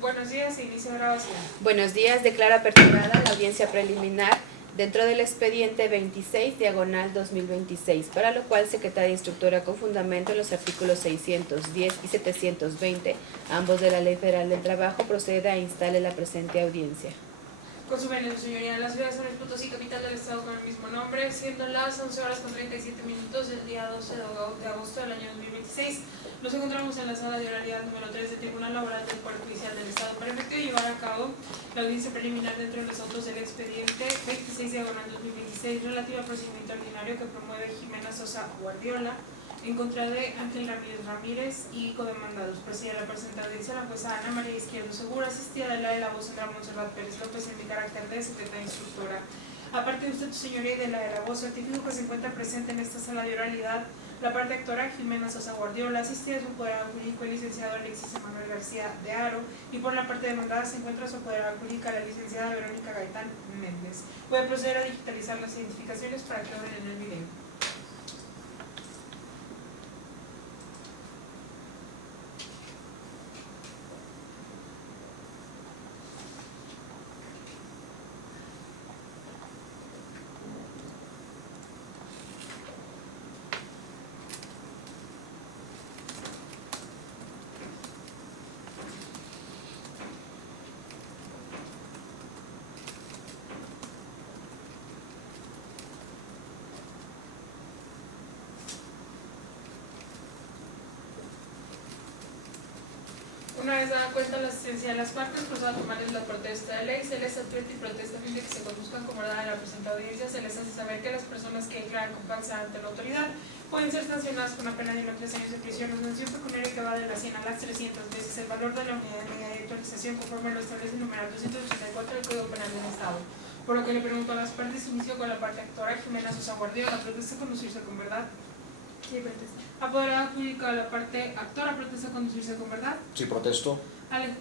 Buenos días, se inicia grabación. Buenos días, declara aperturada la audiencia preliminar dentro del expediente 26, diagonal 2026, para lo cual Secretaria Instructora con fundamento en los artículos 610 y 720, ambos de la Ley Federal del Trabajo, proceda a instale la presente audiencia. Con su venia, señoría, la ciudad de San Luis Potosí, capital del estado con el mismo nombre, siendo las 11:37 del día 12 de agosto del año 2026. Nos encontramos en la sala de oralidad número 3 del Tribunal Laboral del Poder Judicial del Estado para efecto de llevar a cabo la audiencia preliminar dentro de los autos del expediente 26 diagonal 2026 relativo al procedimiento ordinario que promueve Jimena Sosa Guardiola en contra de Ángel Ramírez y codemandados. Preside la presente audiencia la jueza Ana María Izquierdo Segura, asistida de la voz Sandra Montserrat Pérez López en mi carácter de secretaria instructora. Aparte de usted, su señoría, y de la voz, certifico que se encuentra presente en esta sala de oralidad la parte actora Jimena Sosa Guardiola, asistida de su apoderado jurídico el licenciado Alexis Emanuel García de Aro, y por la parte demandada se encuentra su apoderada jurídica la licenciada Verónica Gaitán Méndez. Voy a proceder a digitalizar las identificaciones para que abran en el video. Una vez dada cuenta la asistencia de las partes, proceda a tomarles la protesta de ley, se les advierte y protesta a fin de que se conduzcan como dada en la presente audiencia, se les hace saber que las personas que declaran culpables ante la autoridad pueden ser sancionadas con una pena de 1 a 3 años de prisión o sanción pecuniaria que va de las 100 a las 300 veces el valor de la unidad de medida de actualización conforme lo establece el numeral 284 del Código Penal del Estado. Por lo que le pregunto a las partes, inicio con la parte actora Jimena Sosa Guardiola, protesta conducirse con verdad. Sí, protesta. Apoderada jurídica de la parte actora, protesta conducirse con verdad. Sí, protesto.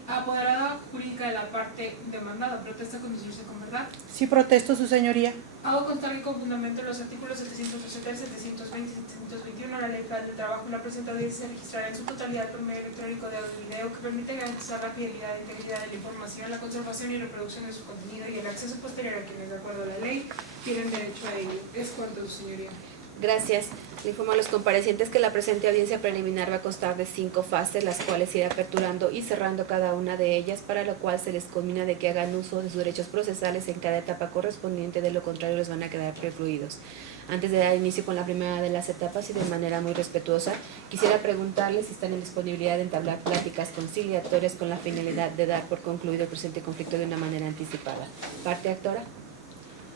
Apoderada jurídica de la parte demandada, protesta conducirse con verdad. Sí, protesto, su señoría. Hago constar y con fundamento los artículos 783, 720 y 721 de la Ley Federal del Trabajo. La presente audiencia se registrará en su totalidad por medio electrónico de audio y video que permite garantizar la fidelidad e integridad de la información, la conservación y reproducción de su contenido y el acceso posterior a quienes, de acuerdo a la ley, tienen derecho a ello. Es cuanto, su señoría. Gracias. Le informo a los comparecientes que la presente audiencia preliminar va a constar de 5 fases, las cuales irá aperturando y cerrando cada una de ellas, para lo cual se les conmina de que hagan uso de sus derechos procesales en cada etapa correspondiente, de lo contrario les van a quedar precluidos. Antes de dar inicio con la primera de las etapas y de manera muy respetuosa, quisiera preguntarles si están en disponibilidad de entablar pláticas conciliatorias con la finalidad de dar por concluido el presente conflicto de una manera anticipada. ¿Parte actora?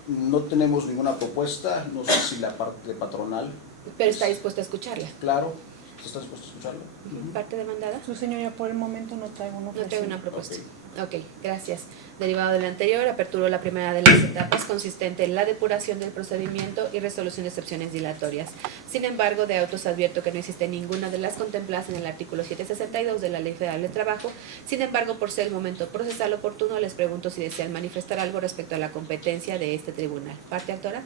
No tenemos ninguna propuesta, no sé si la parte patronal. Pero está dispuesta a escucharla. Claro, ¿está dispuesto a escucharlo? ¿Parte demandada? Su señoría, por el momento no traigo una No traigo una propuesta. Ok. Ok, gracias. Derivado del anterior, aperturó la primera de las etapas consistente en la depuración del procedimiento y resolución de excepciones dilatorias. Sin embargo, de autos advierto que no existe ninguna de las contempladas en el artículo 762 de la Ley Federal del Trabajo. Sin embargo, por ser el momento procesal oportuno, les pregunto si desean manifestar algo respecto a la competencia de este tribunal. ¿Parte actora?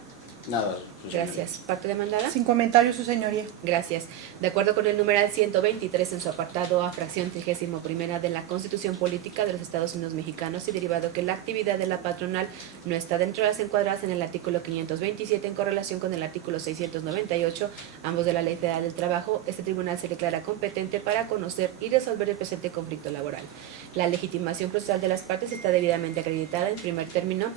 Nada. su señoría. Gracias. ¿Parte demandada? Sin comentarios, su señoría. Gracias. De acuerdo con el numeral 123 en su apartado A, fracción 31ª de la Constitución Política de los Estados Unidos Mexicanos, y derivado que la actividad de la patronal no está dentro de las encuadradas en el artículo 527 en correlación con el artículo 698, ambos de la Ley Federal del Trabajo, este tribunal se declara competente para conocer y resolver el presente conflicto laboral. La legitimación procesal de las partes está debidamente acreditada. En primer término,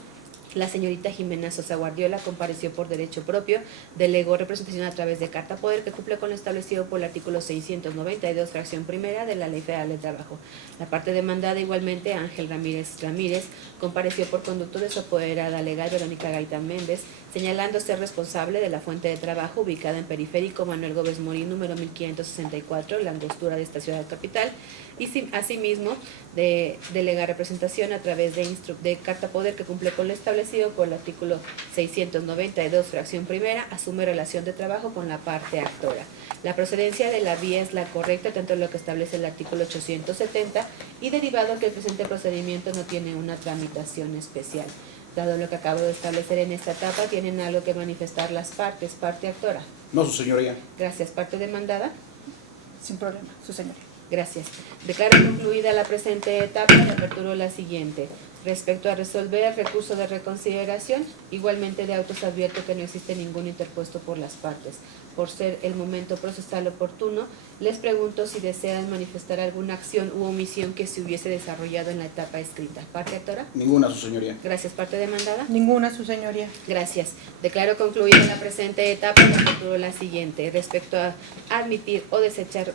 la señorita Jimena Sosa Guardiola compareció por derecho propio, delegó representación a través de carta poder que cumple con lo establecido por el artículo 692, fracción primera de la Ley Federal del Trabajo. La parte demandada, igualmente, Ángel Ramírez, compareció por conducto de su apoderada legal Verónica Gaitán Méndez, señalando ser responsable de la fuente de trabajo ubicada en Periférico Manuel Gómez Morín, número 1564, la angostura de esta ciudad capital, y asimismo de delegar representación a través de carta poder que cumple con lo establecido por el artículo 692, fracción primera, asume relación de trabajo con la parte actora. La procedencia de la vía es la correcta, tanto en lo que establece el artículo 870 y derivado que el presente procedimiento no tiene una tramitación especial. Dado lo que acabo de establecer en esta etapa, ¿tienen algo que manifestar las partes? ¿Parte actora? No, su señoría. Gracias. ¿Parte demandada? Sin problema, su señoría. Gracias. Declaro concluida la presente etapa y aperturo la siguiente. Respecto a resolver el recurso de reconsideración, igualmente de autos advierto que no existe ningún interpuesto por las partes. Por ser el momento procesal oportuno, les pregunto si desean manifestar alguna acción u omisión que se hubiese desarrollado en la etapa escrita. ¿Parte actora? Ninguna, su señoría. Gracias. ¿Parte demandada? Ninguna, su señoría. Gracias. Declaro concluida la presente etapa y aperturo la siguiente. Respecto a admitir o desechar,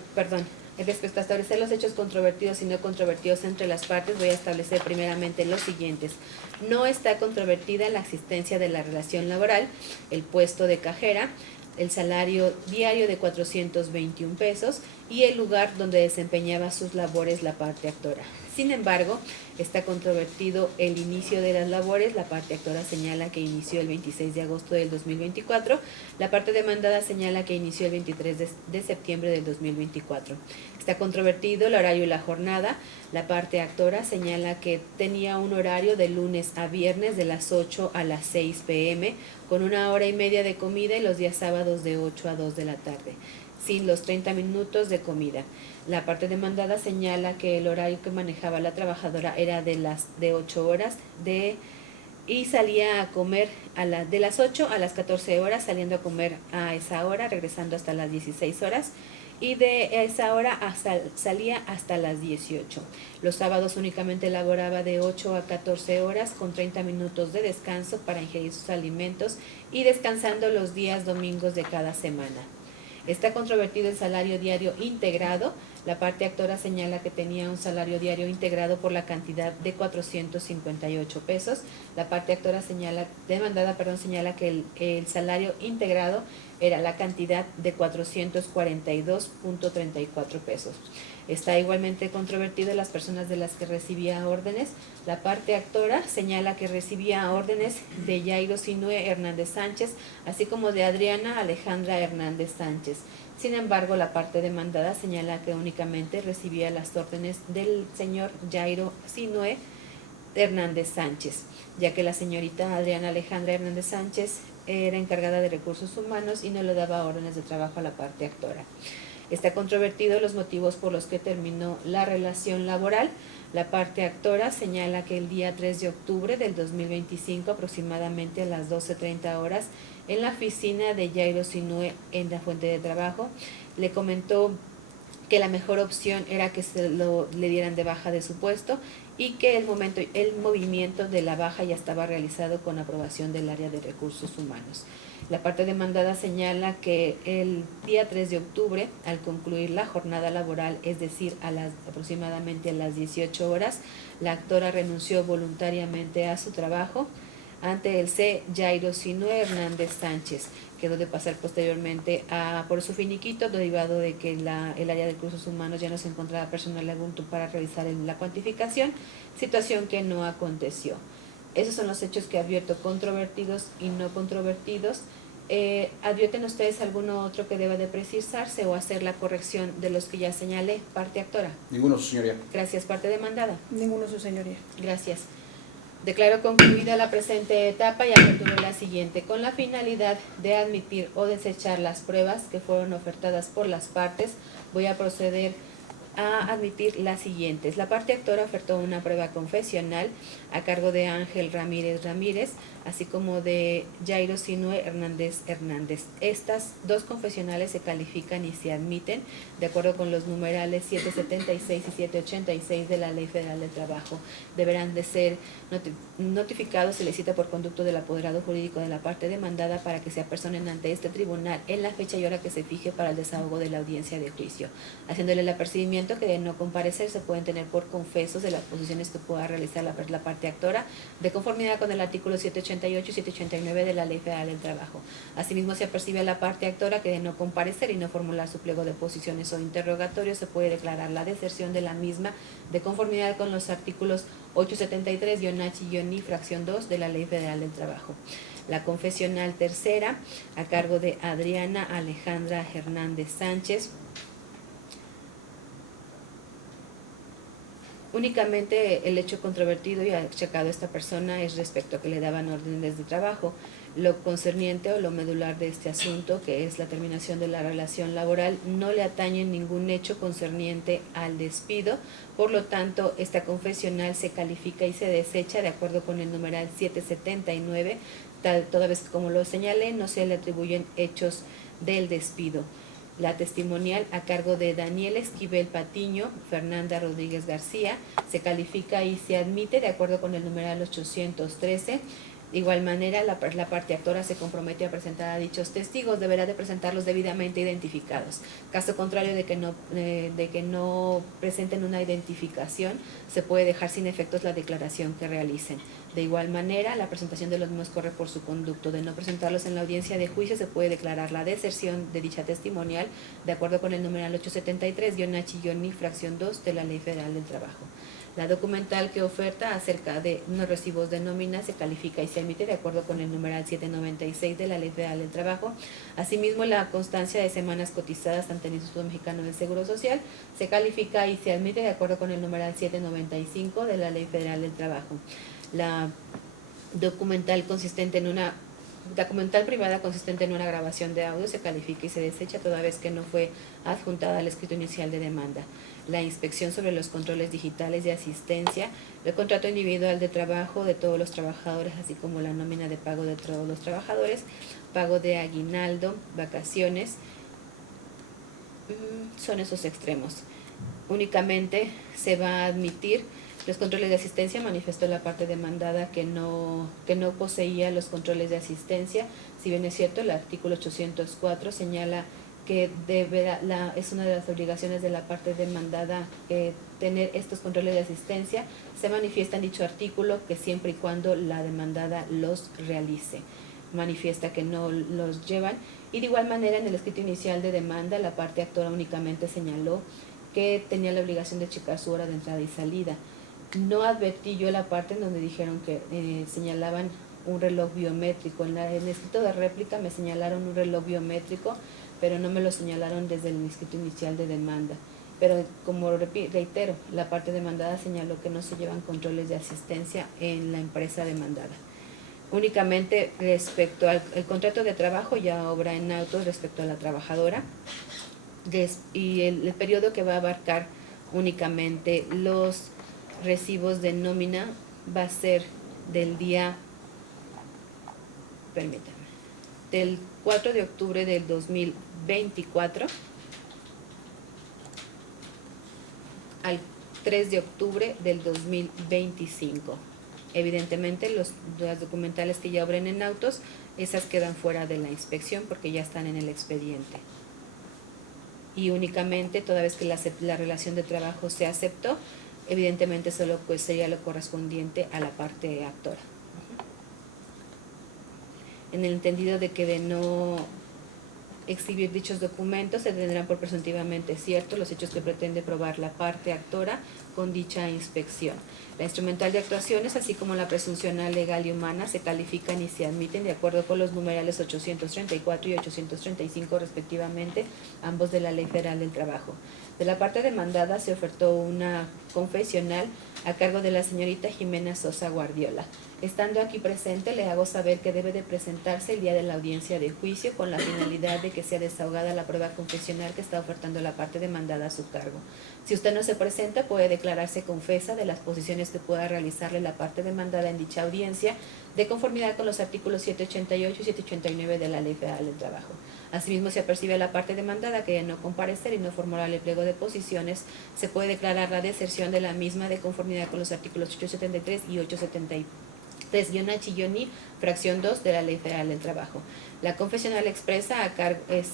respecto a establecer los hechos controvertidos y no controvertidos entre las partes, voy a establecer primeramente los siguientes. No está controvertida la existencia de la relación laboral, el puesto de cajera, el salario diario de 421 pesos y el lugar donde desempeñaba sus labores la parte actora. Sin embargo, está controvertido el inicio de las labores. La parte actora señala que inició el 26 de agosto del 2024. La parte demandada señala que inició el 23 de septiembre del 2024. Está controvertido el horario y la jornada. La parte actora señala que tenía un horario de lunes a viernes de las 8 a las 6 p.m. con 1 hora y media de comida y los días sábados de 8 a 2 de la tarde, sin los 30 minutos de comida. La parte demandada señala que el horario que manejaba la trabajadora era de 8 horas y salía a comer de las 8 a las 14 horas, saliendo a comer a esa hora, regresando hasta las 16 horas. Y de esa hora salía hasta las 18. Los sábados únicamente laboraba de 8 a 14 horas con 30 minutos de descanso para ingerir sus alimentos y descansando los días domingos de cada semana. Está controvertido el salario diario integrado. La parte actora señala que tenía un salario diario integrado por la cantidad de 458 pesos. La parte actora demandada señala que el salario integrado era la cantidad de 442.34 pesos. Está igualmente controvertido las personas de las que recibía órdenes. La parte actora señala que recibía órdenes de Yairo Sinue Hernández Sánchez, así como de Adriana Alejandra Hernández Sánchez. Sin embargo, la parte demandada señala que únicamente recibía las órdenes del señor Yairo Sinue Hernández Sánchez, ya que la señorita Adriana Alejandra Hernández Sánchez era encargada de recursos humanos y no le daba órdenes de trabajo a la parte actora. Está controvertido los motivos por los que terminó la relación laboral. La parte actora señala que el día 3 de octubre del 2025, aproximadamente a las 12:30 horas, en la oficina de Yairo Sinue en la fuente de trabajo, le comentó que la mejor opción era que le dieran de baja de su puesto y que el movimiento de la baja ya estaba realizado con aprobación del área de recursos humanos. La parte demandada señala que el día 3 de octubre, al concluir la jornada laboral, es decir, aproximadamente a las 18 horas, la actora renunció voluntariamente a su trabajo ante el C. Yairo Sinue Hernández Sánchez. Quedó de pasar posteriormente por su finiquito, derivado de que el área de recursos humanos ya no se encontraba personal adjunto para realizar la cuantificación, situación que no aconteció. Esos son los hechos que advierto controvertidos y no controvertidos. ¿Advierten ustedes alguno otro que deba de precisarse o hacer la corrección de los que ya señalé? Parte actora. Ninguno, su señoría. Gracias. Parte demandada. Ninguno, su señoría. Gracias. Declaro concluida la presente etapa y aperturo la siguiente, con la finalidad de admitir o desechar las pruebas que fueron ofertadas por las partes. Voy a proceder a admitir las siguientes. La parte actora ofertó una prueba confesional a cargo de Ángel Ramírez, así como de Yairo Sinue Hernández. Estas dos confesionales se califican y se admiten de acuerdo con los numerales 776 y 786 de la Ley Federal del Trabajo. Deberán de ser notificados, se les cita por conducto del apoderado jurídico de la parte demandada para que se apersonen ante este tribunal en la fecha y hora que se fije para el desahogo de la audiencia de juicio, haciéndole el apercibimiento que de no comparecer se pueden tener por confesos de las posiciones que pueda realizar la parte actora de conformidad con el artículo 788 y 789 de la Ley Federal del Trabajo. Asimismo, se apercibe a la parte actora que de no comparecer y no formular su pliego de posiciones o interrogatorios, se puede declarar la deserción de la misma de conformidad con los artículos 873-H-I, fracción 2 de la Ley Federal del Trabajo. La confesional tercera, a cargo de Adriana Alejandra Hernández Sánchez, Únicamente el hecho controvertido y achacado a esta persona es respecto a que le daban órdenes de trabajo. Lo concerniente o lo medular de este asunto, que es la terminación de la relación laboral, no le atañe ningún hecho concerniente al despido. Por lo tanto, esta confesional se califica y se desecha de acuerdo con el numeral 779, toda vez que, como lo señalé, no se le atribuyen hechos del despido. La testimonial a cargo de Daniel Esquivel Patiño, Fernanda Rodríguez García, se califica y se admite de acuerdo con el numeral 813. De igual manera, la parte actora se compromete a presentar a dichos testigos, deberá de presentarlos debidamente identificados. Caso contrario de que no presenten una identificación, se puede dejar sin efectos la declaración que realicen. De igual manera, la presentación de los mismos corre por su conducto. De no presentarlos en la audiencia de juicio, se puede declarar la deserción de dicha testimonial de acuerdo con el numeral 873-H-Ni, fracción 2 de la Ley Federal del Trabajo. La documental que oferta acerca de unos recibos de nómina se califica y se emite de acuerdo con el numeral 796 de la Ley Federal del Trabajo. Asimismo, la constancia de semanas cotizadas ante el Instituto Mexicano del Seguro Social se califica y se admite de acuerdo con el numeral 795 de la Ley Federal del Trabajo. La documental privada consistente en una grabación de audio se califica y se desecha toda vez que no fue adjuntada al escrito inicial de demanda. La inspección sobre los controles digitales de asistencia, el contrato individual de trabajo de todos los trabajadores, así como la nómina de pago de todos los trabajadores, pago de aguinaldo, vacaciones, son esos extremos. Únicamente se va a admitir los controles de asistencia. Manifestó la parte demandada que no poseía los controles de asistencia. Si bien es cierto, el artículo 804 señala que es una de las obligaciones de la parte demandada tener estos controles de asistencia. Se manifiesta en dicho artículo que siempre y cuando la demandada los realice. Manifiesta que no los llevan. Y de igual manera, en el escrito inicial de demanda, la parte actora únicamente señaló que tenía la obligación de checar su hora de entrada y salida. No advertí yo la parte en donde dijeron que señalaban un reloj biométrico. En el escrito de réplica me señalaron un reloj biométrico, pero no me lo señalaron desde el escrito inicial de demanda. Pero como reitero, la parte demandada señaló que no se llevan controles de asistencia en la empresa demandada. Únicamente respecto al contrato de trabajo ya obra en autos respecto a la trabajadora, y el periodo que va a abarcar únicamente los recibos de nómina va a ser del 4 de octubre del 2024 al 3 de octubre del 2025. Evidentemente, las documentales que ya obren en autos, esas quedan fuera de la inspección porque ya están en el expediente. Y únicamente, toda vez que la relación de trabajo se aceptó, evidentemente solo pues sería lo correspondiente a la parte actora. En el entendido de que de no exhibir dichos documentos se tendrán por presuntivamente ciertos los hechos que pretende probar la parte actora con dicha inspección. La instrumental de actuaciones, así como la presuncional legal y humana, se califican y se admiten de acuerdo con los numerales 834 y 835 respectivamente, ambos de la Ley Federal del Trabajo. De la parte demandada se ofertó una confesional a cargo de la señorita Jimena Sosa Guardiola. Estando aquí presente, le hago saber que debe de presentarse el día de la audiencia de juicio con la finalidad de que sea desahogada la prueba confesional que está ofertando la parte demandada a su cargo. Si usted no se presenta, puede declararse confesa de las posiciones que pueda realizarle la parte demandada en dicha audiencia, de conformidad con los artículos 788 y 789 de la Ley Federal del Trabajo. Asimismo, se apercibe a la parte demandada que de no comparecer y no formular el pliego de posiciones, se puede declarar la deserción de la misma de conformidad con los artículos 873 y 873-H-Ni, fracción 2 de la Ley Federal del Trabajo. La confesional expresa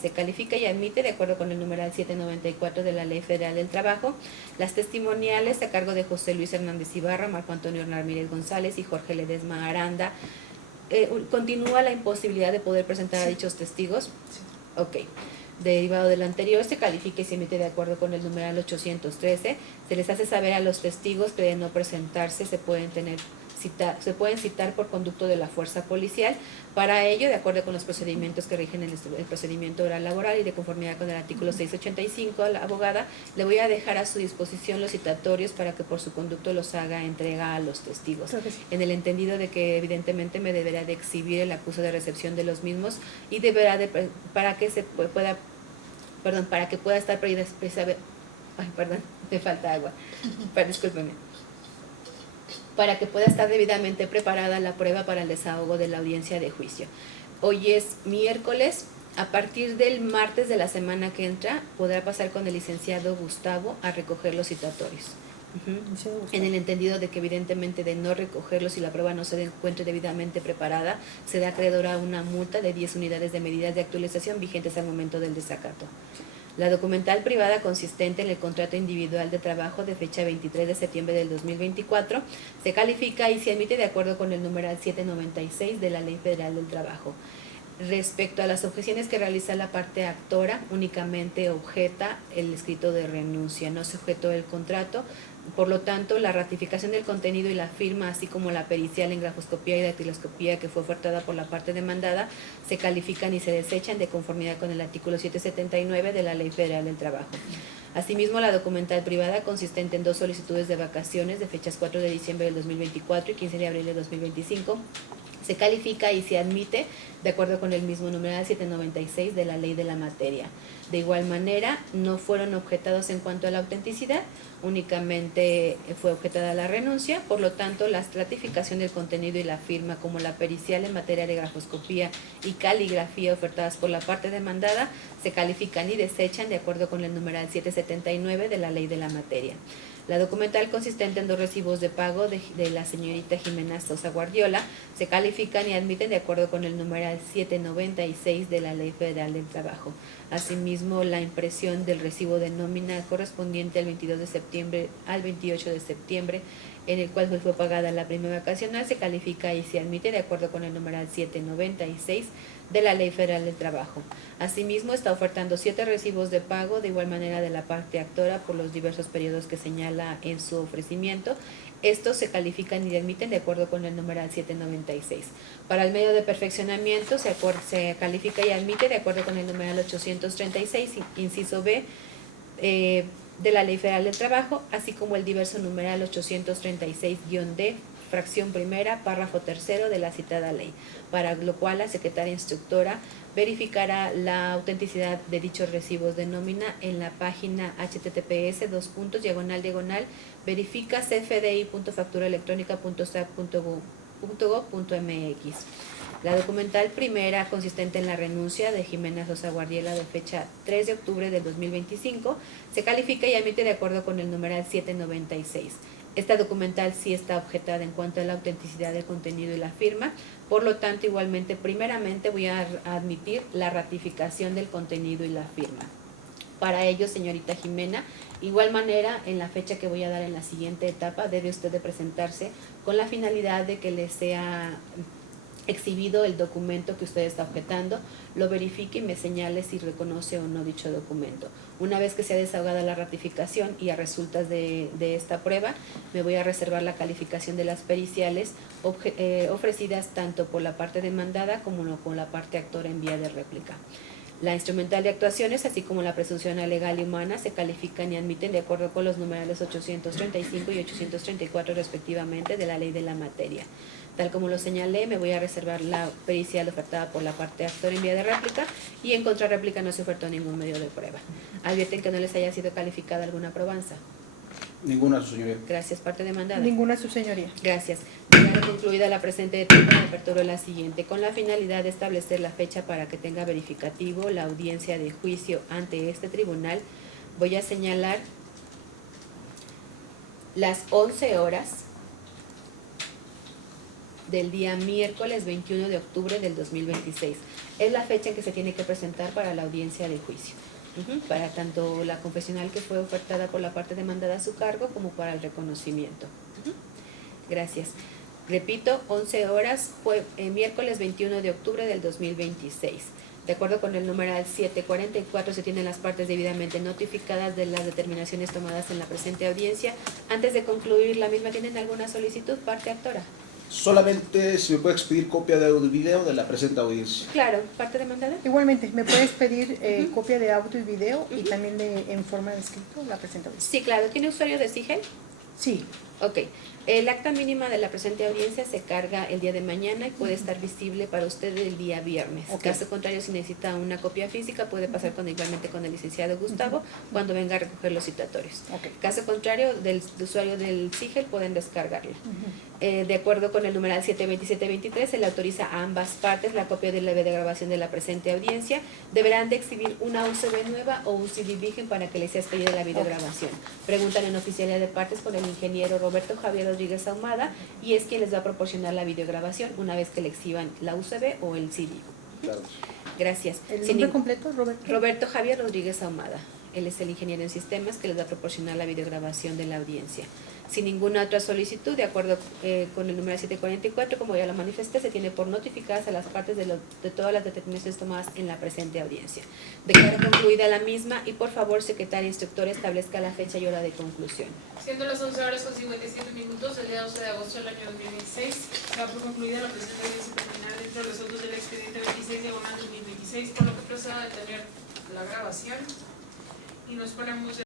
se califica y admite de acuerdo con el numeral 794 de la Ley Federal del Trabajo. Las testimoniales a cargo de José Luis Hernández Ibarra, Marco Antonio Ramírez González y Jorge Ledesma Aranda. ¿Continúa la imposibilidad de poder presentar a dichos testigos? Sí. Ok. Derivado de lo anterior, se califica y se emite de acuerdo con el numeral 813. Se les hace saber a los testigos que de no presentarse se pueden tener citar por conducto de la fuerza policial. Para ello, de acuerdo con los procedimientos que rigen el procedimiento oral laboral y de conformidad con el artículo 685 a la abogada, le voy a dejar a su disposición los citatorios para que por su conducto los haga entrega a los testigos. Creo que sí. En el entendido de que evidentemente me deberá de exhibir el acuso de recepción de los mismos y deberá de, para que pueda estar me falta agua, discúlpeme. Para que pueda estar debidamente preparada la prueba para el desahogo de la audiencia de juicio. Hoy es miércoles, a partir del martes de la semana que entra podrá pasar con el licenciado Gustavo a recoger los citatorios. En el entendido de que evidentemente de no recogerlos y la prueba no se encuentre debidamente preparada, se da acreedora una multa de 10 unidades de medidas de actualización vigentes al momento del desacato. La documental privada consistente en el contrato individual de trabajo de fecha 23 de septiembre del 2024 se califica y se admite de acuerdo con el numeral 796 de la Ley Federal del Trabajo. Respecto a las objeciones que realiza la parte actora, únicamente objeta el escrito de renuncia, no se objetó el contrato. Por lo tanto, la ratificación del contenido y la firma, así como la pericial en grafoscopía y dactiloscopía que fue ofertada por la parte demandada, se califican y se desechan de conformidad con el artículo 779 de la Ley Federal del Trabajo. Asimismo, la documental privada consistente en 2 solicitudes de vacaciones de fechas 4 de diciembre del 2024 y 15 de abril de 2025, se califica y se admite de acuerdo con el mismo numeral 796 de la ley de la materia. De igual manera, no fueron objetados en cuanto a la autenticidad, únicamente fue objetada la renuncia, por lo tanto, la ratificación del contenido y la firma, como la pericial en materia de grafoscopía y caligrafía ofertadas por la parte demandada, se califican y desechan de acuerdo con el numeral 779 de la ley de la materia. La documental consistente en 2 recibos de pago de la señorita Jimena Sosa Guardiola se califican y admiten de acuerdo con el numeral 796 de la Ley Federal del Trabajo. Asimismo, la impresión del recibo de nómina correspondiente al 22 de septiembre al 28 de septiembre, en el cual fue pagada la prima vacacional, se califica y se admite de acuerdo con el numeral 796 de la Ley Federal del Trabajo. Asimismo, está ofertando 7 recibos de pago, de igual manera de la parte actora, por los diversos periodos que señala en su ofrecimiento. Estos se califican y admiten de acuerdo con el numeral 796. Para el medio de perfeccionamiento se califica y admite de acuerdo con el numeral 836, inciso B, de la Ley Federal del Trabajo, así como el diverso numeral 836-D, fracción primera, párrafo tercero de la citada ley, para lo cual la secretaria instructora verificará la autenticidad de dichos recibos de nómina en la página https://verifica cfdi.facturaelectronica.sap.gov.mx. La documental primera, consistente en la renuncia de Jimena Sosa Guardiola de fecha 3 de octubre del 2025, se califica y admite de acuerdo con el numeral 796. Esta documental sí está objetada en cuanto a la autenticidad del contenido y la firma, por lo tanto, igualmente, primeramente voy a admitir la ratificación del contenido y la firma. Para ello, señorita Jimena, igual manera, en la fecha que voy a dar en la siguiente etapa, debe usted de presentarse con la finalidad de que le sea exhibido el documento que usted está objetando, lo verifique y me señale si reconoce o no dicho documento. Una vez que sea desahogada la ratificación y a resultas de esta prueba, me voy a reservar la calificación de las periciales ofrecidas tanto por la parte demandada como por la parte actora en vía de réplica. La instrumental de actuaciones, así como la presunción legal y humana, se califican y admiten de acuerdo con los numerales 835 y 834 respectivamente de la ley de la materia. Tal como lo señalé, me voy a reservar la pericial ofertada por la parte actora en vía de réplica y en contrarréplica no se ofertó ningún medio de prueba. Advierten que no les haya sido calificada alguna probanza. Ninguna, su señoría. Gracias. Parte demandada. Ninguna, su señoría. Gracias. Una concluida la presente etapa, me aperturo la siguiente, con la finalidad de establecer la fecha para que tenga verificativo la audiencia de juicio ante este tribunal. Voy a señalar las 11 horas del día miércoles 21 de octubre del 2026. Es la fecha en que se tiene que presentar para la audiencia de juicio. Para tanto la confesional que fue ofertada por la parte demandada a su cargo como para el reconocimiento. Gracias. Repito, 11 horas, fue miércoles 21 de octubre del 2026. De acuerdo con el numeral 744, se tienen las partes debidamente notificadas de las determinaciones tomadas en la presente audiencia. Antes de concluir la misma, ¿tienen alguna solicitud, parte actora? Solamente si me puede expedir copia de audio y video de la presente audiencia. Claro, parte demandada. Igualmente, ¿me puedes pedir Ujú. copia de audio y video y Ujú. también en forma de escrito la presentación? Sí, claro. ¿Tiene usuario de SIGEL? Sí. Ok. El acta mínima de la presente audiencia se carga el día de mañana y puede estar visible para usted el día viernes. Ok. Caso contrario, si necesita una copia física, puede pasar igualmente con el licenciado Gustavo cuando venga a recoger los citatorios. Ok. Caso contrario, del usuario del SIGEL pueden descargarla. Ujú. De acuerdo con el numeral 72723, se le autoriza a ambas partes la copia del leve de grabación de la presente audiencia. Deberán de exhibir una USB nueva o un CD virgen para que les sea expedida la videograbación. Preguntan en oficialía de partes por el ingeniero Roberto Javier Rodríguez Ahumada y es quien les va a proporcionar la videograbación una vez que le exhiban la USB o el CD. Claro. Gracias. ¿El Sin nombre nin- completo, Roberto? Roberto Javier Rodríguez Ahumada. Él es el ingeniero en sistemas que les va a proporcionar la videograbación de la audiencia. Sin ninguna otra solicitud, de acuerdo con el número 744, como ya lo manifesté, se tiene por notificadas a las partes de todas las determinaciones tomadas en la presente audiencia. Declaro concluida la misma y por favor, secretaria instructora, establezca la fecha y hora de conclusión. Siendo las 11 horas con 57 minutos del día 12 de agosto del año 2016, se da por concluida la presente audiencia preliminar dentro de los autos del expediente 26/2026, por lo que procedo a detener la grabación y nos ponemos